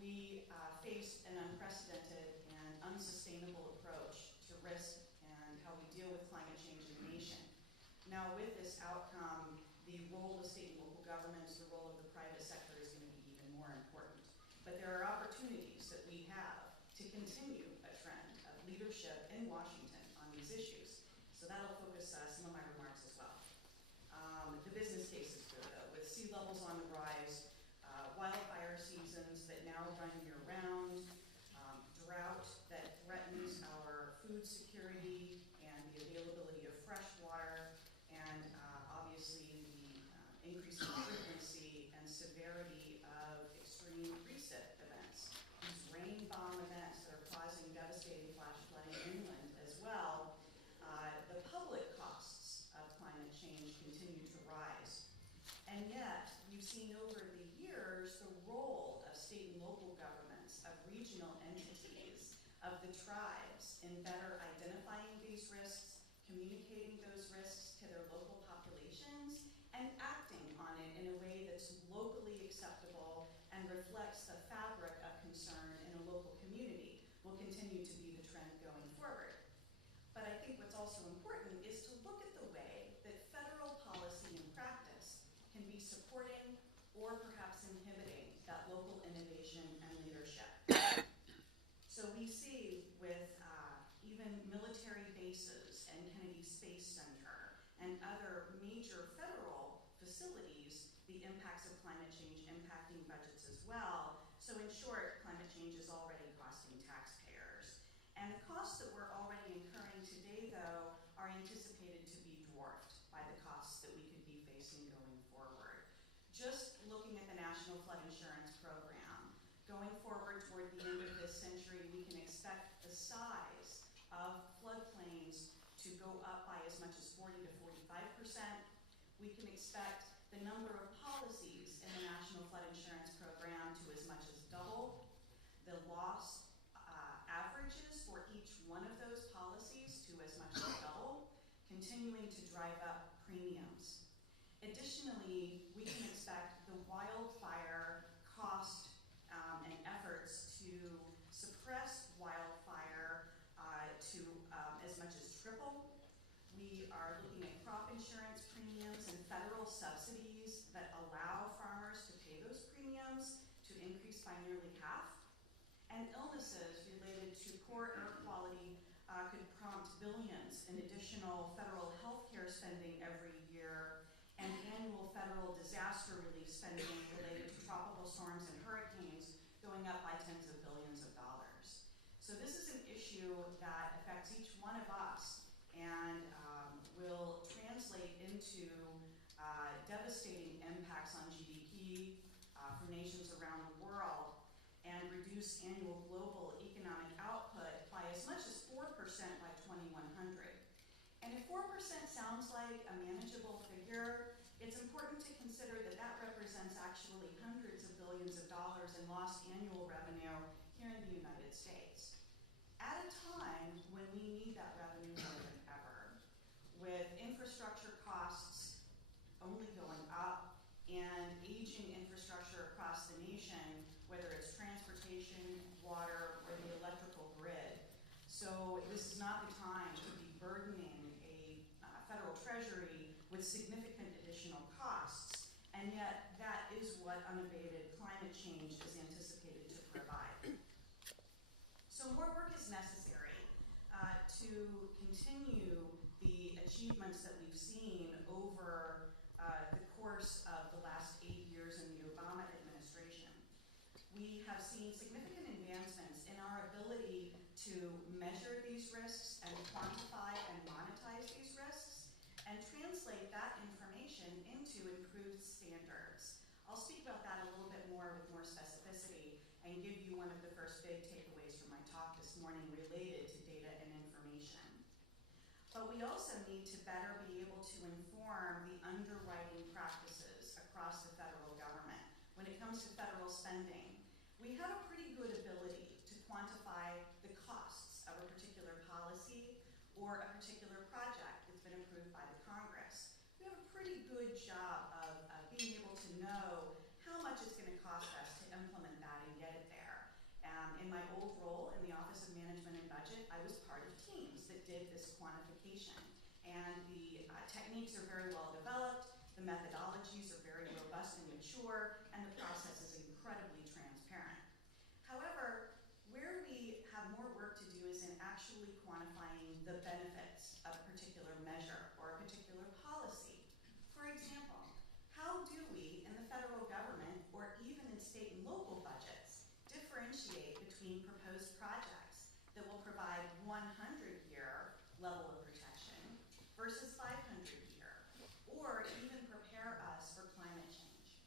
we faced an unprecedented and unsustainable approach to risk and how we deal with climate change in the nation. Now, with this outcome, the role of state and local governments, the role of the private sector is going to be even more important. But there are opportunities that we have to continue a trend of leadership in Washington on these issues. So that'll focus some of my remarks as well. The business case is good, though, with sea levels on the rise, wildfire seasons that now run year-round, drought that threatens our food security and the availability of fresh water, and obviously the increasing frequency and severity of extreme precip events. These rain bomb events that are causing devastating flash flooding inland as well. The public costs of climate change continue to rise. And yet, we've seen over the years the role of state and local governments, of regional entities, of the tribes in better identifying these risks, communicating those risks to their local populations, and acting on it in a way that's locally acceptable and reflects the fabric of concern in a local community will continue to be the trend going forward. But I think what's also important is to look at the way that federal policy and practice can be supporting or perhaps inhibiting that local innovation and leadership. So we see with even military bases and Kennedy Space Center and other major federal facilities, the impacts of climate change impacting budgets as well. So in short, climate change is already costing taxpayers. And the costs that we're already incurring today, though, are anticipated to be dwarfed by the costs that we could be facing going forward. Just looking at the National Flood Insurance Program, going forward toward the end of this century, we can expect the size of floodplains to go up by as much as 40 to 45%. We can expect the number of policies in the National Flood Insurance Program to as much as double. The loss averages for each one of those policies to as much as double, continuing to drive up premiums. Additionally, we can expect the wildfire cost and efforts to suppress wildfire to as much as triple. We are looking at crop insurance premiums and federal subsidies that allow farmers to pay those premiums to increase by nearly half. And illnesses related to poor air quality could prompt billions in additional federal health care spending every year, and annual federal disaster relief spending related to tropical storms and hurricanes going up by tens of billions of dollars. So this is an issue that affects each one of us and will translate into devastating impacts on GDP for nations around the world, and reduce annual global economic output by as much as 4% by 2100. And if 4% sounds like a manageable figure, it's important to consider that that represents actually hundreds of billions of dollars in lost annual revenue here in the United States. At a time when we need that revenue more than ever, with infrastructure costs only going up and aging infrastructure across the nation, whether it's transportation, water, or the electrical grid. So this is not the time to be burdening a federal treasury with significant additional costs, and yet that is what unabated climate change is anticipated to provide. So more work is necessary to continue the achievements that we've seen over the course of the last 8 years in the Obama administration. We have seen significant advancements in our ability to measure these risks and quantify and monetize these risks and translate that information into improved standards. I'll speak about that a little bit more with more specificity and give you one of the first big takeaways from my talk this morning related to data and information. But we also need to better be able to inform the underwriting practices across the federal government. When it comes to federal spending, we have a pretty good ability to quantify the costs of a particular policy or a particular project that's been approved by the Congress. We have a pretty good job of being able to know how much it's going to cost us to implement that and get it there. budget, I was part of teams that did this quantification. And the techniques are very well developed, the methodologies are very robust and mature, and the process is incredibly transparent. However, where we have more work to do is in actually quantifying the benefits of a particular measure or a particular policy. For example, how do we in the federal government or even in state and local budgets differentiate between proposed projects that will provide 100-year level of protection versus 500-year, or even prepare us for climate change?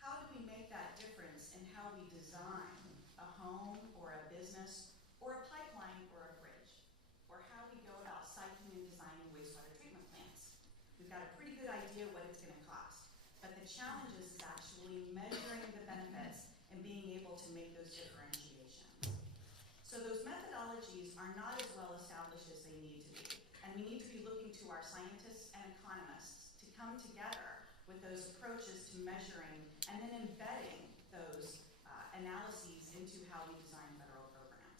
How do we make that difference in how we design a home or a business or a pipeline or a bridge? Or how we go about siting and designing wastewater treatment plants? We've got a pretty good idea what it's going to cost, but the challenge is actually measuring the benefits and being able to make those differentiations. So those methodologies are not as well established as they need to be, and we need to be looking to our scientists and economists to come together with those approaches to measuring and then embedding those analyses into how we design federal programs.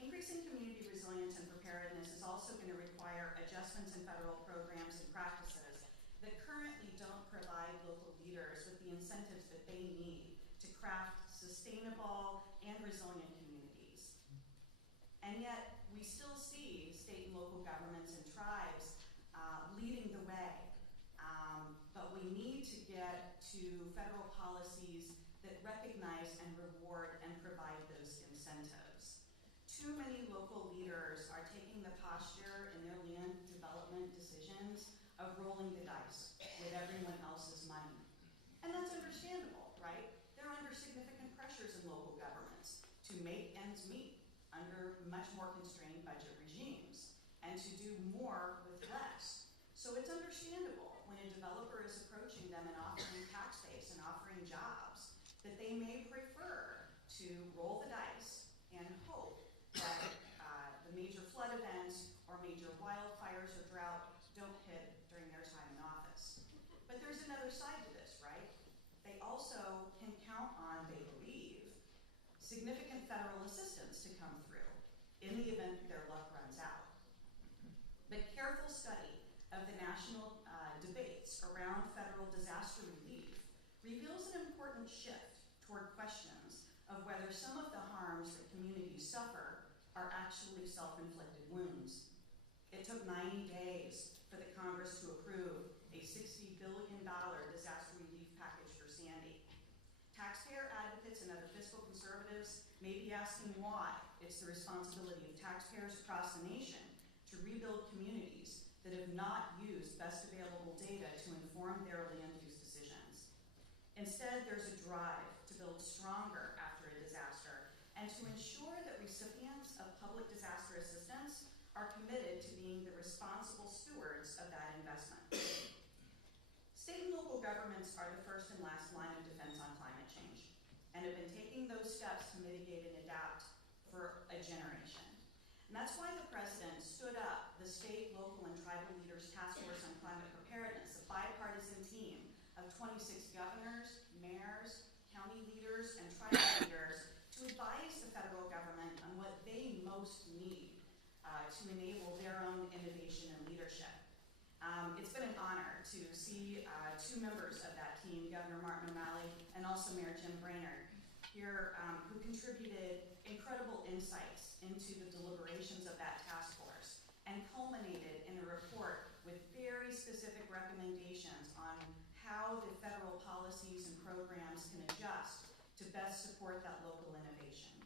Increasing community resilience and preparedness is also going to require adjustments in federal programs and practices that currently don't provide local leaders with the incentives that they need to craft sustainable and resilient communities. And yet, we still see state and local governments and tribes leading the way. But we need to get to federal policies that recognize and reward and provide those incentives. Too many local leaders are taking the posture in their land development decisions of rolling the dice with everyone else's money. And that's understandable, right? They're under significant pressures in local governments to make ends meet under much more constrained budget regimes and to do more with less. So it's understandable when a developer is approaching them and offering tax base and offering jobs that they may prefer to roll the dice and hope that the major flood events or major wildfires or drought don't hit during their time in office. But there's another side to this, right? They also can count on, they believe, significant federal assistance to come through in the event their luck runs out. But careful study of the national debates around federal disaster relief reveals an important shift toward questions of whether some of the harms that communities suffer are actually self-inflicted wounds. It took 90 days for the Congress to approve a $60 billion disaster relief package for Sandy. Taxpayer advocates and other fiscal conservatives may be asking why it's the responsibility of taxpayers across the nation to rebuild communities that have not used best available data to inform their land use decisions. Instead, there's a drive to build stronger after a disaster and to ensure that recipients of public disaster assistance are committed to being the responsible stewards of that investment. State and local governments are the first and last line of defense on climate change and have been taking those steps to mitigate and adapt for a generation. And that's why the President stood up the State, Local, and Tribal Leaders Task Force on Climate Preparedness, a bipartisan team of 26 governors, mayors, county leaders, and tribal leaders to advise the federal government on what they most need to enable their own innovation and leadership. It's been an honor to see two members of that team, Governor Martin O'Malley and also Mayor Jim Brainerd, here who contributed incredible insights into the deliberations of that task force and culminated in a report with very specific recommendations on how the federal policies and programs can adjust to best support that local innovation.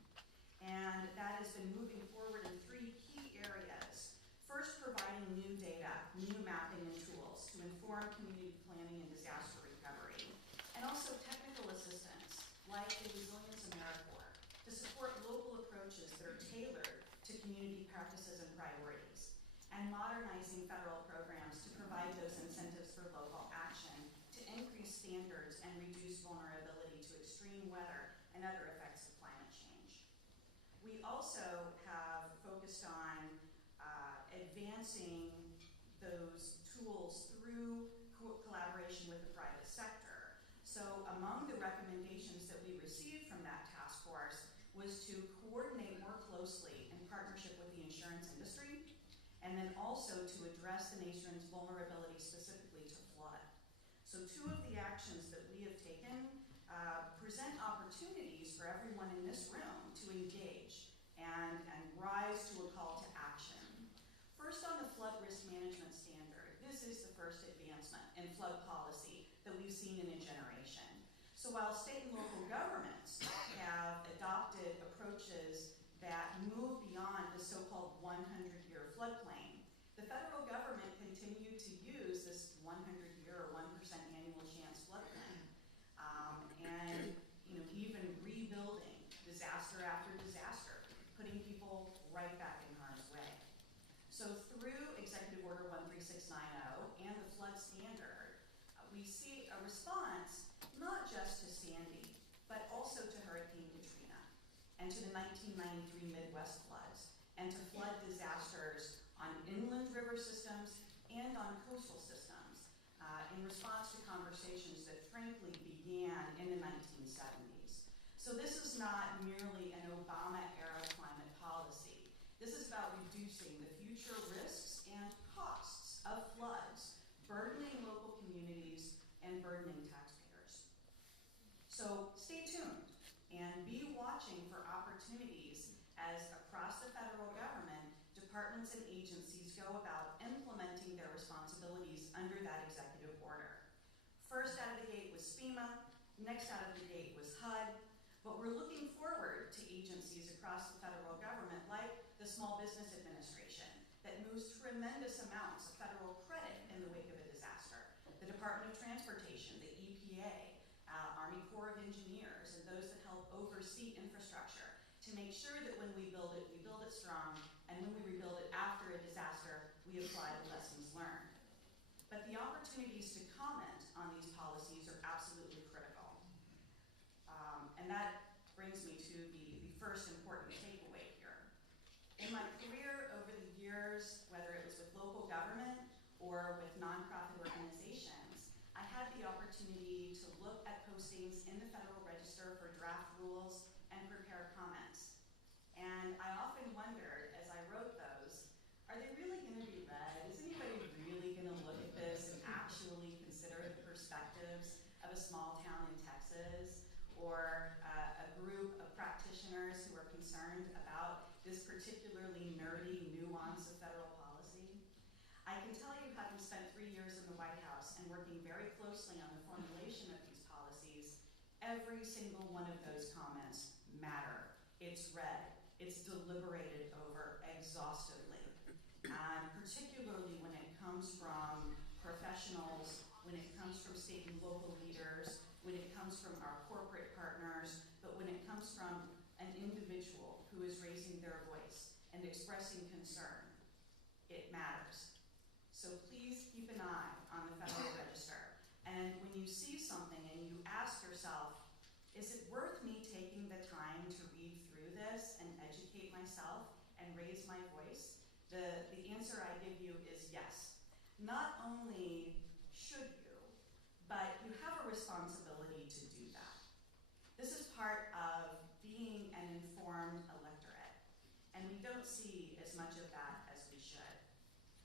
And that has been moving forward in three key areas. First, providing new data, new mapping and tools to inform community planning and disaster recovery, and also technical assistance like the Resilience AmeriCorps to support local approaches that are tailored to community practices and priorities, and modernizing federal programs to provide those incentives for local action to increase standards and reduce vulnerability to extreme weather and other effects of climate change. We also have focused on advancing those tools through collaboration with the private sector. So among the recommendations that we received from that task force was to coordinate more closely and then also to address the nation's vulnerability specifically to flood. So two of the actions that we have taken present opportunities for everyone in this room to engage and rise to a call to action. First, on the flood risk management standard, this is the first advancement in flood policy that we've seen in a generation. So while state and local governments have adopted approaches that move beyond the so-called 100-year floodplain, the federal government continued to use this 100-year or 1% annual chance floodplain, and even rebuilding disaster after disaster, putting people right back in harm's way. So through Executive Order 13690 and the flood standard, we see a response not just to Sandy, but also to Hurricane Katrina and to the 1993 Midwest floods and to flood disasters on inland river systems and on coastal systems in response to conversations that frankly began in the 1970s. So this is not merely an Obama-era climate policy. This is about reducing the future risks and costs of floods, burdening local communities and burdening taxpayers. So stay tuned and be watching for opportunities as across the federal government, departments and agencies go about implementing their responsibilities under that executive order. First out of the gate was FEMA, next out of the gate was HUD, but we're looking forward to agencies across the federal government like the Small Business Administration that moves tremendous amounts of federal credit in the wake of a disaster, the Department of Transportation, the EPA, Army Corps of Engineers, and those that help oversee infrastructure to make sure that when we build it strong, and when we rebuild it after a disaster, we apply the lessons learned. But the opportunities to comment on these policies are absolutely critical. And that brings me to the first important takeaway here. In my career over the years, whether it was with local government or with nonprofit organizations, I had the opportunity to look at postings in the Federal Register for draft rules and prepare comments. And I often wondered, as I wrote those, are they really going to be read? Is anybody really going to look at this and actually consider the perspectives of a small town in Texas or a group of practitioners who are concerned about this particularly nerdy nuance of federal policy? I can tell you, having spent 3 years in the White House and working very closely on the formulation of these policies, every single one of those comments matter. It's read. It's deliberated over exhaustively, and particularly when it comes from professionals, when it comes from state and local leaders, when it comes from our corporate partners, but when it comes from an individual who is raising their voice and expressing concern, it matters. So please keep an eye on the Federal Register. And when you see something and you ask yourself, is it worth me taking the time to read through this and educate myself and raise my voice? The answer I give you is yes. Not only should you, but you have a responsibility to do that. This is part of being an informed electorate, and we don't see as much of that as we should.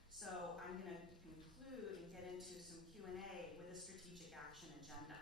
So I'm going to conclude and get into some Q&A with a strategic action agenda,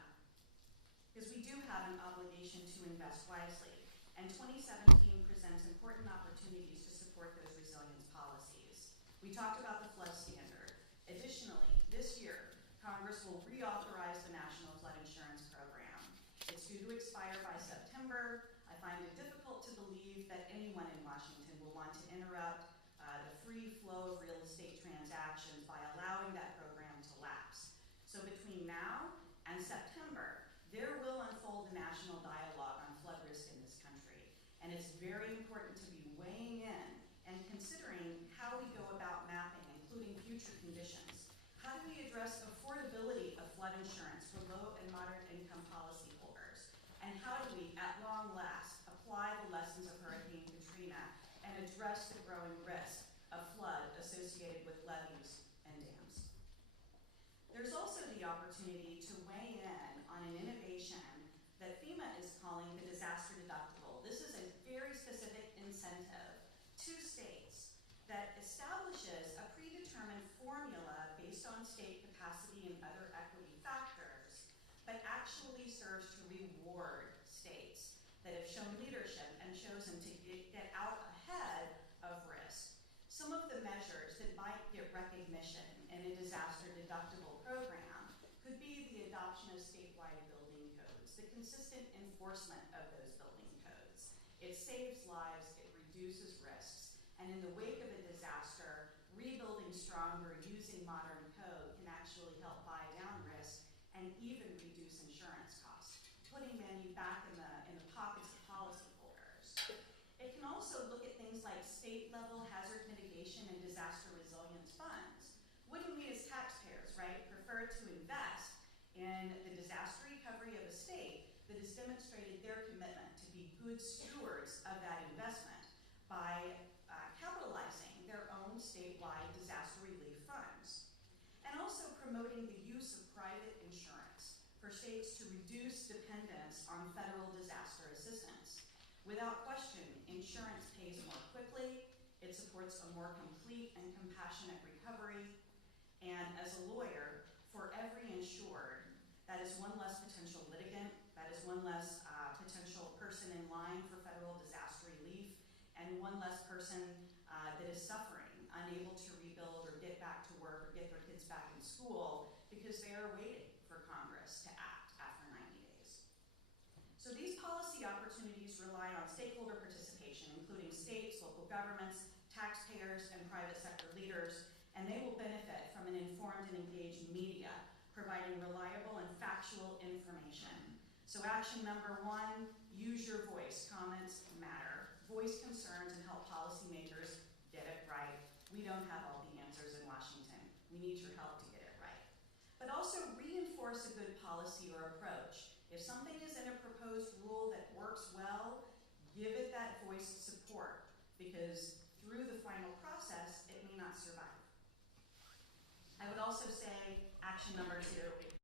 because we do have an obligation to invest wisely, and 2017 presents important opportunities to support those resilience policies. We talked about the flood standard. Additionally, this year, Congress will reauthorize the National Flood Insurance Program. It's due to expire by September. I find it difficult to believe that anyone in Washington will want to interrupt the free flow of real estate transactions by allowing that program to lapse. So between now and September, there will unfold a national dialogue on flood risk in this country. And it's very important to be weighing in and considering how we go about mapping, including future conditions. How do we address affordability of flood insurance for low and moderate income policyholders? And how do we, at long last, apply the lessons of Hurricane Katrina and address the growing risk of flood associated with levees and dams? There's also the opportunity to weigh in on an innovation that FEMA is calling the disaster deductible. This is a very specific incentive to states that that establishes a predetermined formula based on state capacity and other equity factors, but actually serves to reward states that have shown leadership and chosen to get out ahead of risk. Some of the measures that might get recognition in a disaster deductible program could be the adoption of statewide building codes, the consistent enforcement of those building codes. It saves lives, it reduces risks, and in the wake of a disaster, rebuilding stronger using modern code can actually help buy down risk and even reduce insurance costs, putting money back in the pockets of policyholders. It can also look at things like state-level hazard mitigation and disaster resilience funds. Wouldn't we as taxpayers, right, prefer to invest in the disaster recovery of a state that has demonstrated their commitment to be good stewards of that investment by capitalizing their own statewide disaster relief funds, and also promoting the use of private insurance for states to reduce dependence on federal disaster assistance. Without question, insurance pays more quickly, it supports a more complete and compassionate recovery, and as a lawyer, for every insured, that is one less potential litigant, that is one less potential person in line for federal disaster relief, and one less person that is suffering, unable to rebuild or get back to work or get their kids back in school because they are waiting for Congress to act after 90 days. So these policy opportunities rely on stakeholder participation, including states, local governments, taxpayers, and private sector leaders, and they will benefit from an informed and engaged media, providing reliable and factual information. So action number 1, use your voice. Comments matter. Voice concerns and help policymakers get it right. We don't have all the answers in Washington. We need your help to get it right. But also reinforce a good policy or approach. If something is in a proposed rule that works well, give it that voice support, because through the final process, it may not survive. I would also say action number 2,